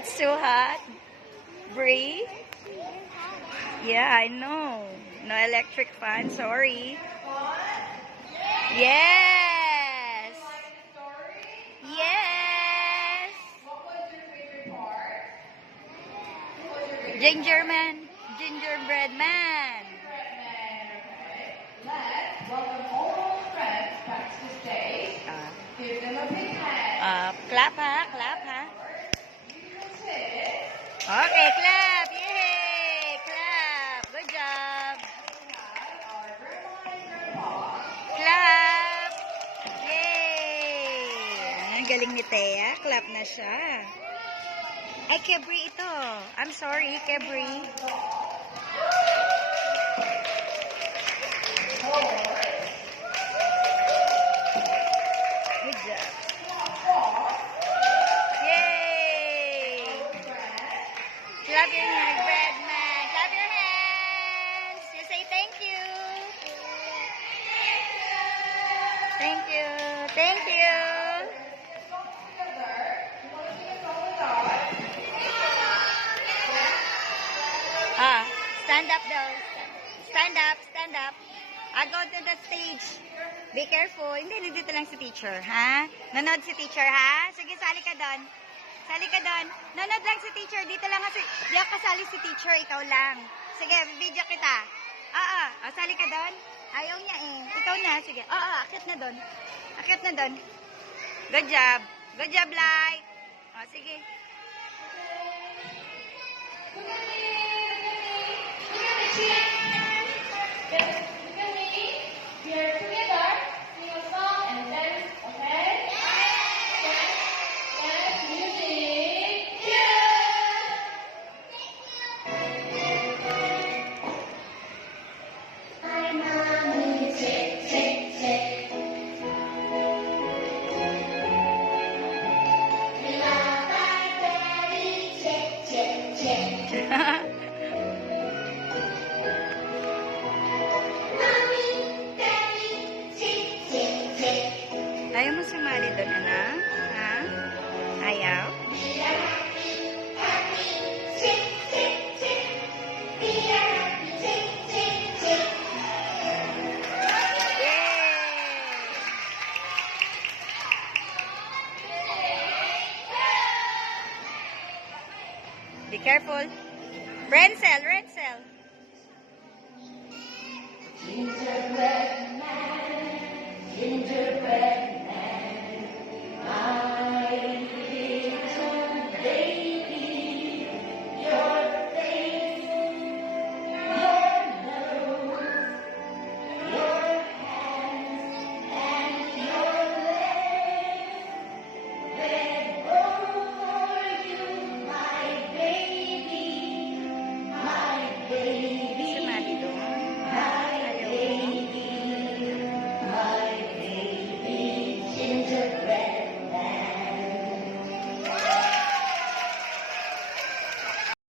It's too hot. Bree? Yeah, I know. No electric fan, sorry. Yes! Yes! Gingerbread man. Let's welcome all our friends back to the stage. Give them a big hand. Clap ha, clap ha. Okay, clap. Yay! Clap. Good job. Clap. Yay! Ang galing ni Thea. Clap na siya. Ay, Kebri ito. I'm sorry, Kebri. Good job. Yay! Clap your hands, bread man. Clap your hands. You say thank you. Thank you. Thank you. Stand up daw. Stand up, stand up. Go to the stage. Be careful. Hindi, dito lang si teacher, ha? Nanood si teacher, ha? Sige, sali ka doon. Sali ka doon. Nanood lang si teacher. Dito lang kasi. Di ako kasali si teacher, ikaw lang. Sige, video kita. Sali ka doon. Ayaw niya eh. Ikaw na, sige. Akit na doon. Akit na doon. Good job. Good job, Lai. Sige. Ayaw mo sumali doon, anak? Ha? Ayaw? Be careful. Rencel, Rencel. Gingerbread man, gingerbread